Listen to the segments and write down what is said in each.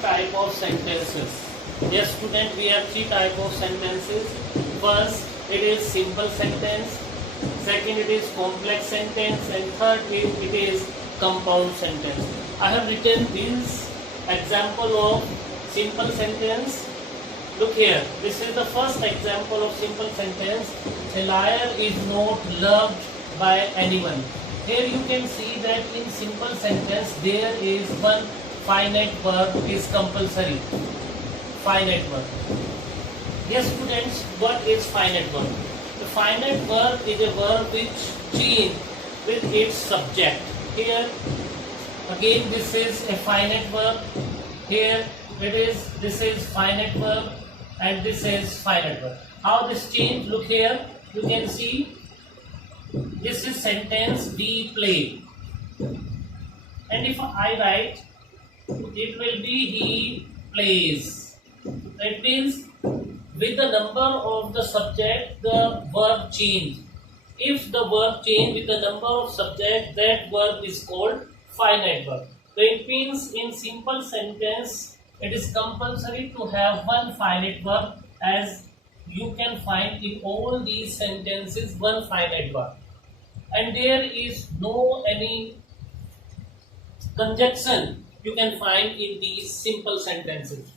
type of sentences. Yes, student, we have three type of sentences. First, it is simple sentence. Second, it is complex sentence, and third, it is compound sentence. I have written this example of simple sentence. Look here. This is the first example of simple sentence. A liar is not loved by anyone. Here you can see that in simple sentence there is one finite verb is compulsory. Finite verb. Yes, students, what is finite verb? The finite verb is a verb which changes with its subject. Here again this is a finite verb. Here this is finite verb, and this is finite verb. How this change? Look here. You can see this is sentence we play, and if I write, it will be he plays. That means with the number of the subject, the verb change. If the verb change with the number of subject, that verb is called finite verb. So it means in simple sentence, it is compulsory to have one finite verb, as you can find in all these sentences one finite verb. And there is no any conjunction you can find in these simple sentences.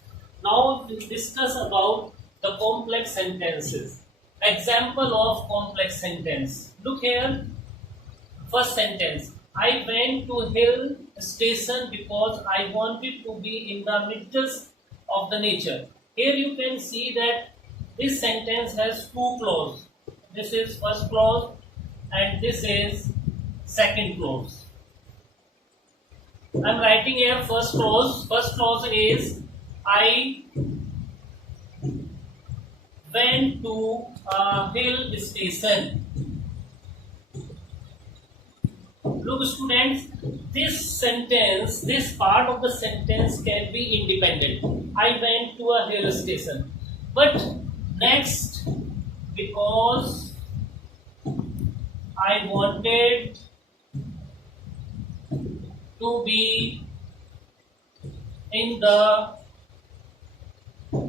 Now we discuss about the complex sentences. Example of complex sentence. Look here. First sentence. I went to hill station because I wanted to be in the midst of the nature. Here you can see that this sentence has two clauses. This is first clause and this is second clause. I am writing here first clause. First clause is I went to a hill station. Look, students, this sentence, this part of the sentence can be independent. I went to a hill station. But next, because I wanted to be in the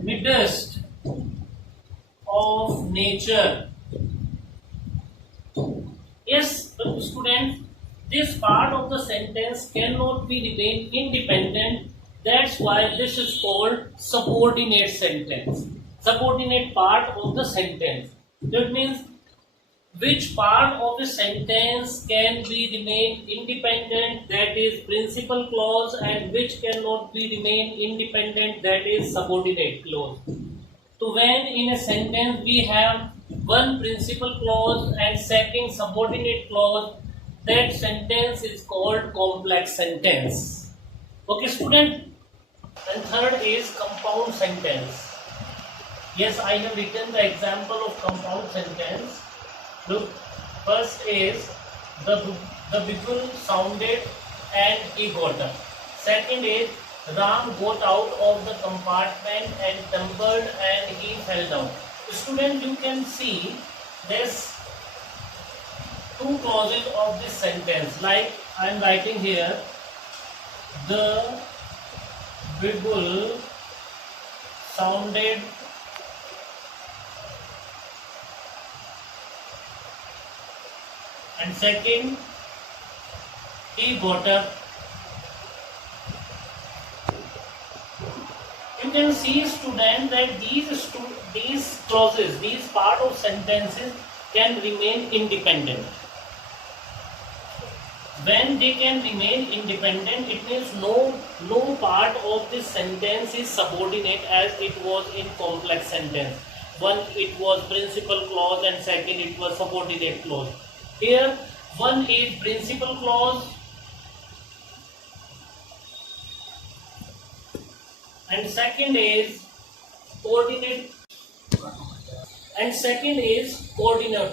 midst of nature. Yes, students, this part of the sentence cannot be remain independent. That's why this is called subordinate sentence. Subordinate part of the sentence. That means which part of the sentence can be remain independent, that is principal clause, and which cannot be remain independent, that is subordinate clause. So when in a sentence we have one principal clause and second subordinate clause, that sentence is called complex sentence. Okay, student? And third is compound sentence. Yes, I have written the example of compound sentence. Look, first is the whistle sounded and he got up. Second is Ram got out of the compartment and tumbled and he fell down. Student, you can see there's two clauses of this sentence. Like I am writing here, the whistle sounded and second he got up. You can see, student, that these clauses, these part of sentences can remain independent. When they can remain independent, it means no part of this sentence is subordinate as it was in complex sentence. One it was principal clause and second it was subordinate clause. Here one is principal clause and second is coordinate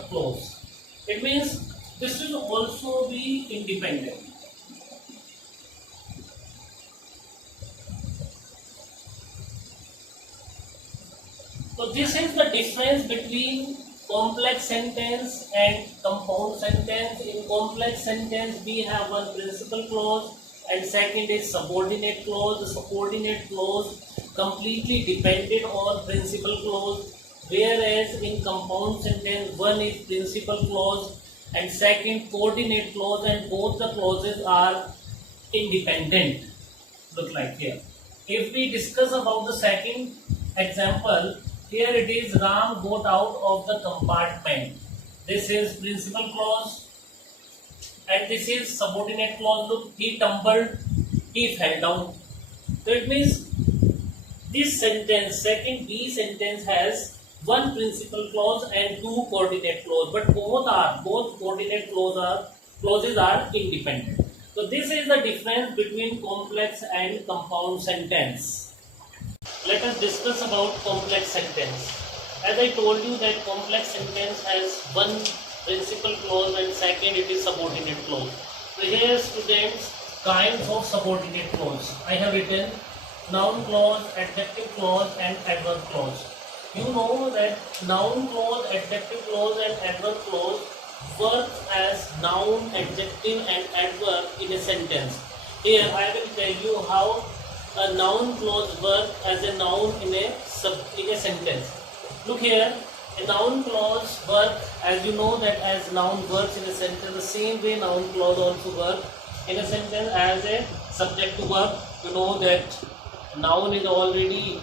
clause. It means this will also be independent. So this is the difference between complex sentence and compound sentence. In complex sentence we have one principal clause and second is subordinate clause. The subordinate clause completely dependent on principal clause, whereas in compound sentence one is principal clause and second coordinate clause, and both the clauses are independent. Look like here. If we discuss about the second example, here it is Ram got out of the compartment. This is principal clause and this is subordinate clause. Look, he tumbled, he fell down. So it means this sentence, second B sentence, has one principal clause and two coordinate clause, but both coordinate clauses are independent. So this is the difference between complex and compound sentence. Let us discuss about complex sentence. As I told you that complex sentence has one principal clause and second it is subordinate clause. So here students, kinds of subordinate clause. I have written noun clause, adjective clause and adverb clause. You know that noun clause, adjective clause and adverb clause works as noun, adjective and adverb in a sentence. Here I will tell you how a noun clause works as a noun in a sentence. Look here, a noun clause works, as you know that as noun works in a sentence, the same way noun clause also works in a sentence as a subject to verb. You know that noun is already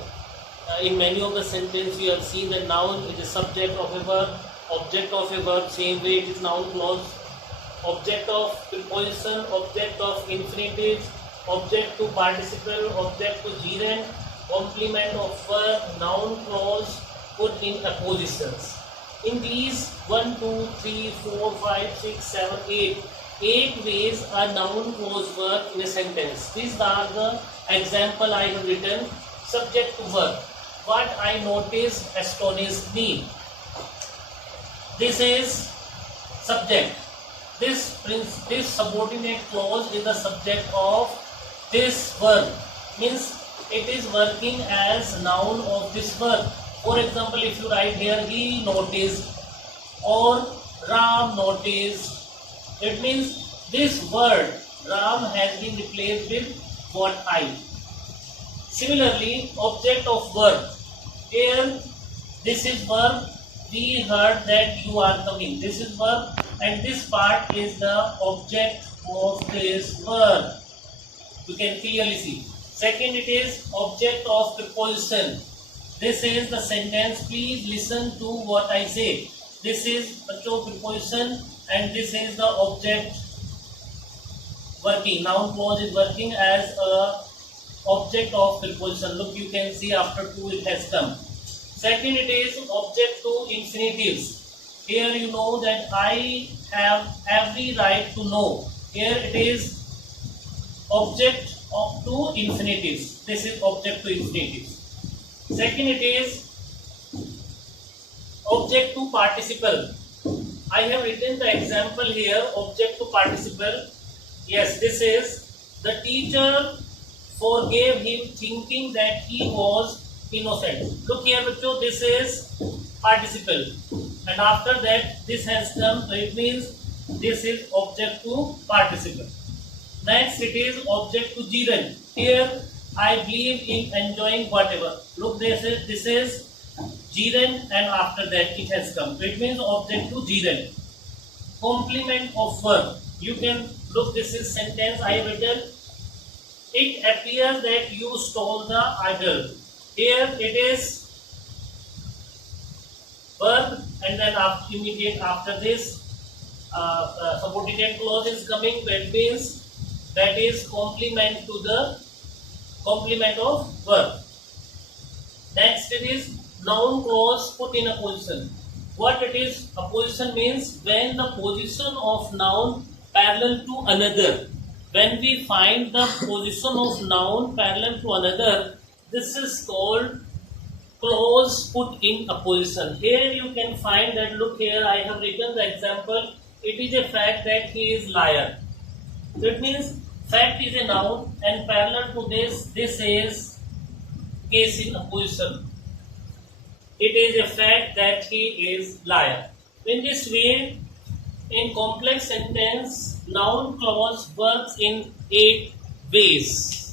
in many of the sentences you have seen that noun is a subject of a verb, object of a verb, same way it is noun clause, object of preposition, object of infinitives, object to participle, object to gerund, complement of verb, noun clause put in appositions. In these 1, 2, 3, 4, 5, 6, 7, 8 ways a noun clause work in a sentence. These are the example I have written. Subject to verb. What I noticed astonished me. This is subject. This subordinate clause is the subject of this verb. Means it is working as noun of this verb. For example, if you write here, he noticed or Ram noticed, it means this word Ram has been replaced with what I. Similarly, object of verb. Here, this is verb. We heard that you are coming. This is verb, and this part is the object of this verb. You can clearly see. Second, it is object of preposition. This is the sentence. Please listen to what I say. This is a preposition, and this is the object working. Noun clause is working as a object of preposition. Look, you can see after 2 it has come. Second, it is object to infinitives. Here you know that I have every right to know. Here it is object of to infinitives. This is object to infinitives. Second, it is object to participle. I have written the example here, object to participle. Yes, this is the teacher forgave him thinking that he was innocent. Look here, this is participle, and after that this has come, so it means this is object to participle. Next, it is object to gerund. Here, I believe in enjoying whatever. Look, this is gerund, and after that it has come. It means object to gerund. Complement of verb. You can look. This is sentence I have written. It appears that you stole the idol. Here it is verb, and then immediate after this subordinate clause is coming. That means that is complement to the complement of verb. Next, it is noun clause put in a position. What it is? A position means when the position of noun parallel to another. When we find the position of noun parallel to another, this is called clause put in a position. Here you can find that, look here, I have written the example. It is a fact that he is liar. So it means fact is a noun, and parallel to this is case in a position. It is a fact that he is liar. In this way, in complex sentence, noun clause works in 8 ways.